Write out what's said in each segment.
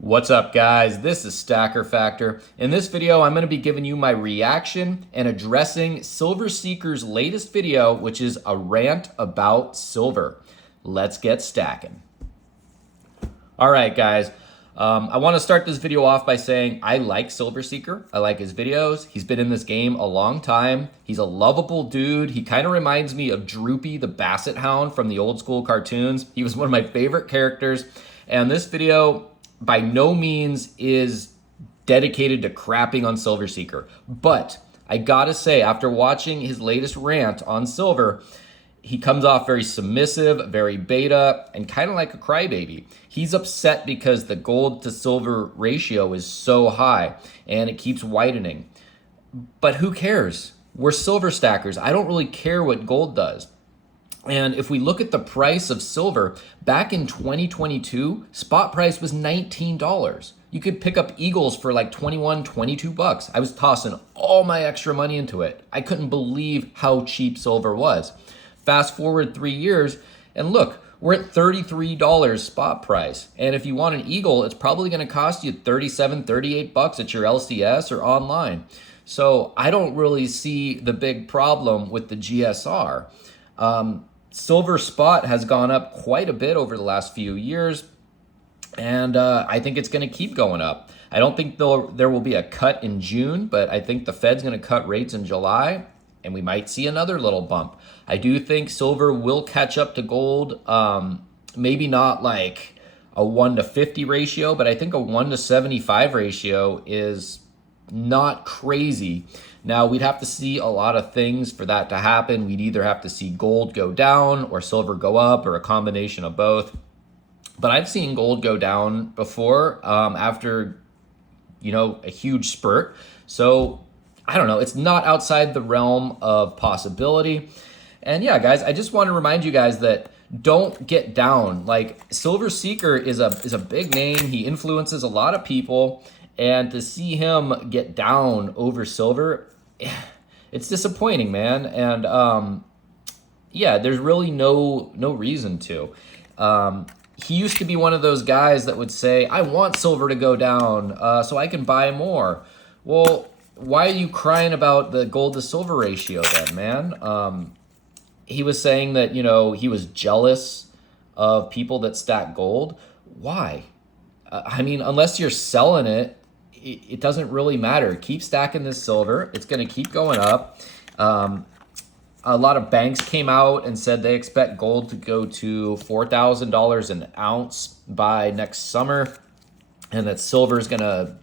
What's up, guys? This is Stacker Factor. In this video, I'm going to be giving you my reaction and addressing Silver Seeker's latest video, which is a rant about silver. Let's get stacking. All right, guys. I want to start this video off by saying I like Silver Seeker. I like his videos. He's been in this game a long time. He's a lovable dude. He kind of reminds me of Droopy the Basset Hound from the old school cartoons. He was one of my favorite characters. And this video by no means is dedicated to crapping on Silver Seeker. But I gotta say, after watching his latest rant on silver, he comes off very submissive, very beta, and kind of like a crybaby. He's upset because the gold to silver ratio is so high and it keeps widening. But who cares? We're silver stackers. I don't really care what gold does. And if we look at the price of silver, back in 2022, spot price was $19. You could pick up Eagles for like 21, 22 bucks. I was tossing all my extra money into it. I couldn't believe how cheap silver was. Fast forward 3 years, and look, we're at $33 spot price. And if you want an Eagle, it's probably gonna cost you 37, 38 bucks at your LCS or online. So I don't really see the big problem with the GSR. Silver spot has gone up quite a bit over the last few years, and I think it's going to keep going up. I don't think there will be a cut in June, but I think the Fed's going to cut rates in July, and we might see another little bump. I do think silver will catch up to gold, maybe not like a 1-to-50 ratio, but I think a 1-to-75 ratio is not crazy. Now, we'd have to see a lot of things for that to happen. We'd either have to see gold go down or silver go up or a combination of both. But I've seen gold go down before after, a huge spurt. So I don't know. It's not outside the realm of possibility. And yeah, guys, I just want to remind you guys that don't get down. Like, Silver Seeker is a big name. He influences a lot of people. And to see him get down over silver, it's disappointing, man. And yeah, there's really no reason to. He used to be one of those guys that would say, I want silver to go down so I can buy more. Well, why are you crying about the gold to silver ratio then, man? He was saying that, he was jealous of people that stack gold. Why? I mean, unless you're selling it, it doesn't really matter. Keep stacking this silver. It's going to keep going up. A lot of banks came out and said they expect gold to go to $4,000 an ounce by next summer, and that silver is going to,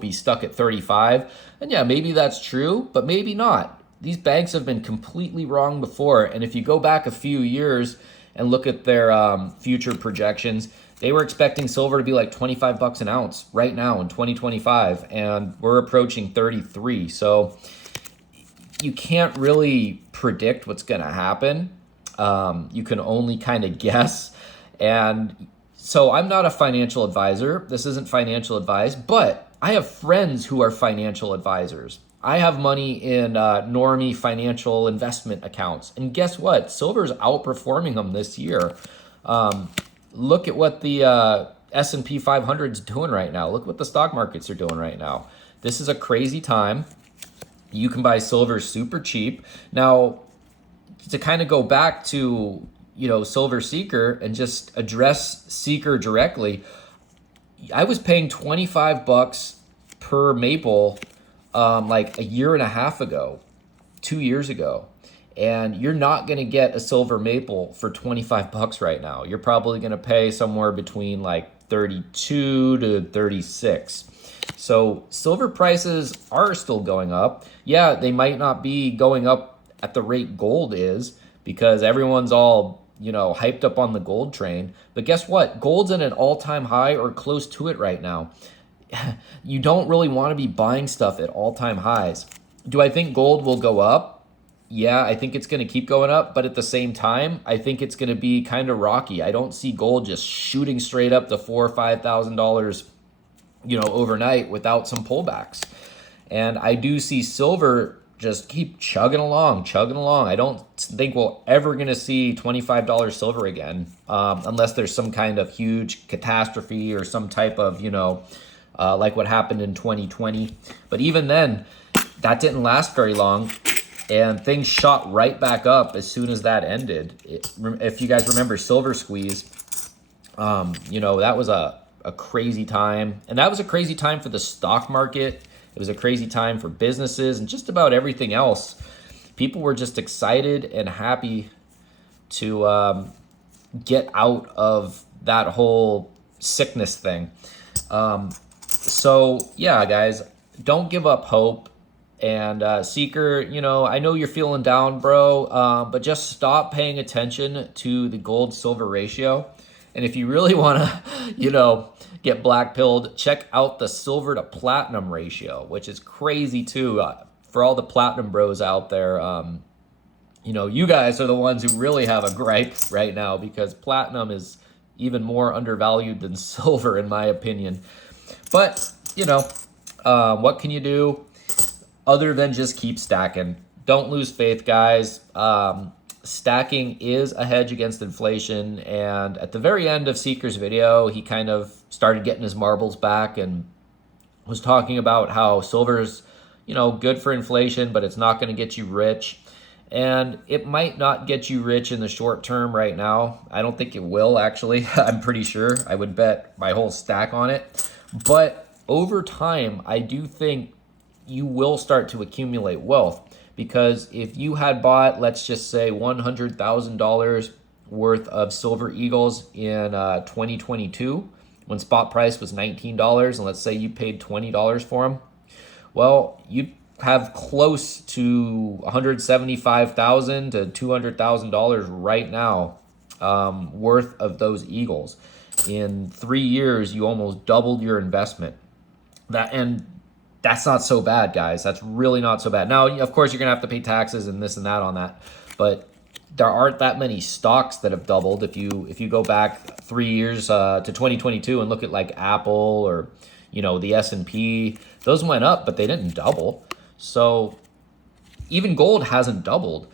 be stuck at 35. And yeah, maybe that's true, but maybe not. These banks have been completely wrong before. And if you go back a few years and look at their future projections, they were expecting silver to be like 25 bucks an ounce right now in 2025, and we're approaching 33. So you can't really predict what's going to happen. You can only kind of guess. And so I'm not a financial advisor. This isn't financial advice, but I have friends who are financial advisors. I have money in normie financial investment accounts. And guess what? Silver's outperforming them this year. Look at what the S&P 500 is doing right now. Look what the stock markets are doing right now. This is a crazy time. You can buy silver super cheap. Now, to kind of go back to, Silver Seeker and just address Seeker directly, I was paying 25 bucks per maple like a year and a half ago, 2 years ago. And you're not going to get a silver maple for 25 bucks right now. You're probably going to pay somewhere between like 32 to 36. So silver prices are still going up. Yeah, they might not be going up at the rate gold is because everyone's all, hyped up on the gold train. But guess what? Gold's at an all-time high or close to it right now. You don't really want to be buying stuff at all-time highs. Do I think gold will go up? Yeah, I think it's going to keep going up, but at the same time, I think it's going to be kind of rocky. I don't see gold just shooting straight up to $4,000 or $5,000, overnight without some pullbacks. And I do see silver just keep chugging along, chugging along. I don't think we're ever going to see $25 silver again, unless there's some kind of huge catastrophe or some type of, like what happened in 2020. But even then, that didn't last very long, and things shot right back up as soon as that ended. If you guys remember Silver Squeeze, that was a crazy time. And that was a crazy time for the stock market. It was a crazy time for businesses and just about everything else. People were just excited and happy to get out of that whole sickness thing. So yeah, guys, don't give up hope. And Seeker, I know you're feeling down, bro, but just stop paying attention to the gold-silver ratio. And if you really want to, get black-pilled, check out the silver to platinum ratio, which is crazy too. For all the platinum bros out there, you guys are the ones who really have a gripe right now, because platinum is even more undervalued than silver, in my opinion. But, what can you do other than just keep stacking? Don't lose faith, guys. Stacking is a hedge against inflation. And at the very end of Seeker's video, he kind of started getting his marbles back and was talking about how silver's, good for inflation, but it's not going to get you rich. And it might not get you rich in the short term right now. I don't think it will, actually. I'm pretty sure. I would bet my whole stack on it. But over time, I do think you will start to accumulate wealth. Because if you had bought, let's just say, $100,000 worth of Silver Eagles in 2022, when spot price was $19, and let's say you paid $20 for them, well, you'd have close to $175,000 to $200,000 right now worth of those Eagles. In 3 years, you almost doubled your investment. That's not so bad, guys. That's really not so bad. Now, of course, you're going to have to pay taxes and this and that on that, but there aren't that many stocks that have doubled. If you go back 3 years to 2022 and look at like Apple or, the S&P, those went up, but they didn't double. So even gold hasn't doubled.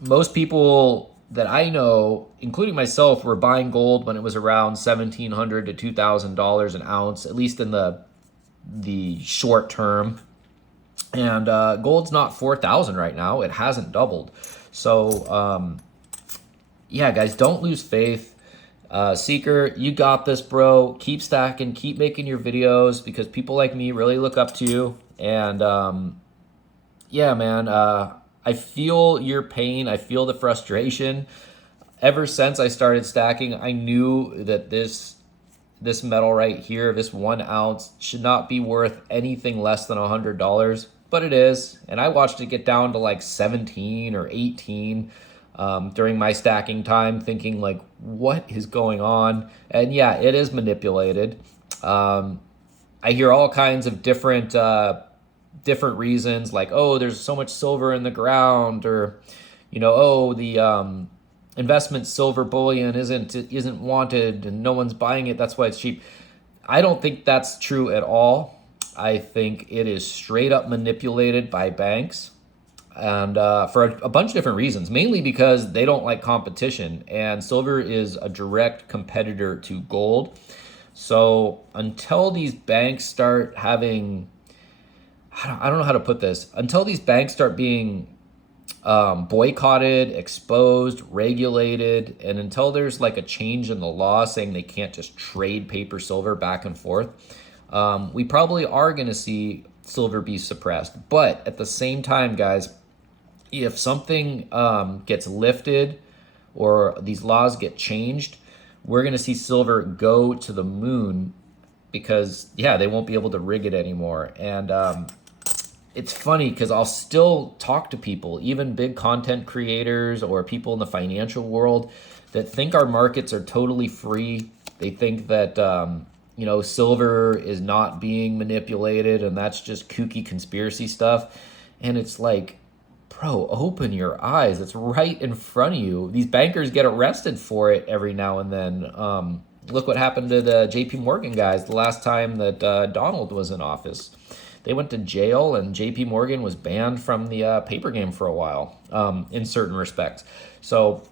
Most people that I know, including myself, were buying gold when it was around $1,700 to $2,000 an ounce, at least in the short term. And gold's not 4,000 right now. It hasn't doubled. So yeah, guys, don't lose faith. Seeker, you got this, bro. Keep stacking, keep making your videos, because people like me really look up to you. And yeah, man, I feel your pain. I feel the frustration. Ever since I started stacking, I knew that this metal right here, this 1 ounce, should not be worth anything less than $100, but it is. And I watched it get down to like 17 or 18 during my stacking time, thinking like, what is going on? And yeah, it is manipulated. I hear all kinds of different reasons, like, oh, there's so much silver in the ground, or, the investment silver bullion isn't wanted and no one's buying it, that's why it's cheap. I don't think that's true at all. I think it is straight up manipulated by banks, and for a bunch of different reasons, mainly because they don't like competition, and silver is a direct competitor to gold. So until these banks start having, I don't know how to put this, until these banks start being boycotted, exposed, regulated, and until there's like a change in the law saying they can't just trade paper silver back and forth, we probably are going to see silver be suppressed. But at the same time, guys, if something gets lifted or these laws get changed, we're going to see silver go to the moon, because yeah, they won't be able to rig it anymore. And it's funny because I'll still talk to people, even big content creators or people in the financial world, that think our markets are totally free. They think that, silver is not being manipulated and that's just kooky conspiracy stuff. And it's like, bro, open your eyes. It's right in front of you. These bankers get arrested for it every now and then. Look what happened to the JP Morgan guys the last time that Donald was in office. they went to jail, and JP Morgan was banned from the paper game for a while in certain respects. So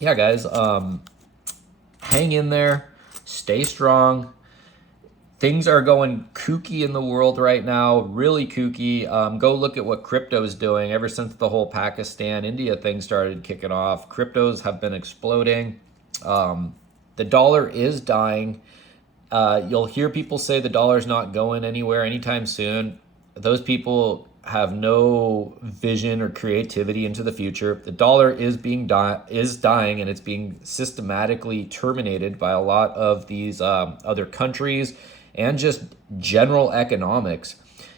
yeah, guys, hang in there, stay strong. Things are going kooky in the world right now, really kooky. Go look at what crypto is doing. Ever since the whole Pakistan, India thing started kicking off, cryptos have been exploding. The dollar is dying. You'll hear people say the dollar's not going anywhere anytime soon. Those people have no vision or creativity into the future. The dollar is dying, and it's being systematically terminated by a lot of these other countries and just general economics.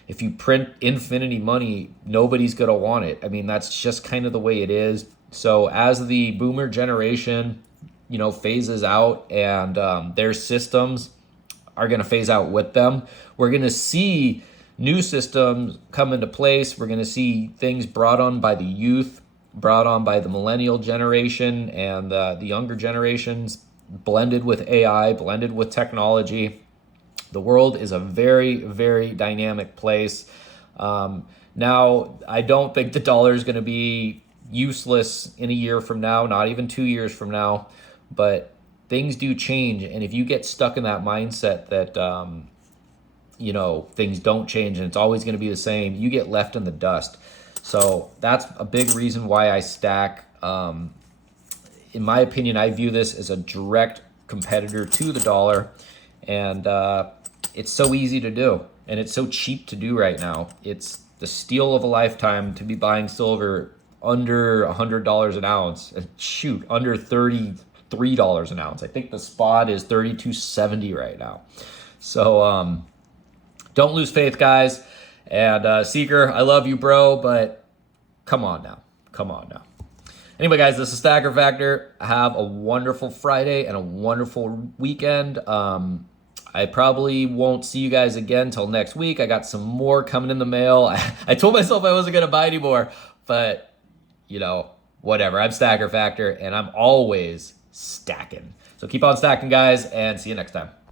If you print infinity money, nobody's going to want it. I mean, that's just kind of the way it is. So as the boomer generation, phases out, and their systems are going to phase out with them, we're going to see new systems come into place. We're going to see things brought on by the youth, brought on by the millennial generation and the younger generations, blended with AI, blended with technology. The world is a very, very dynamic place. Now, I don't think the dollar is going to be useless in a year from now, not even 2 years from now, but things do change. And if you get stuck in that mindset that, things don't change and it's always going to be the same, you get left in the dust. So that's a big reason why I stack. In my opinion, I view this as a direct competitor to the dollar. And it's so easy to do, and it's so cheap to do right now. It's the steal of a lifetime to be buying silver under $100 an ounce. Shoot, under $33 an ounce. I think the spot is $32.70 right now. So don't lose faith, guys. And Seeker, I love you, bro, but come on now. Anyway, guys, this is Stacker Factor. Have a wonderful Friday and a wonderful weekend. I probably won't see you guys again till next week. I got some more coming in the mail. I told myself I wasn't going to buy anymore, but, whatever. I'm Stacker Factor, and I'm always stacking. So keep on stacking, guys, and see you next time.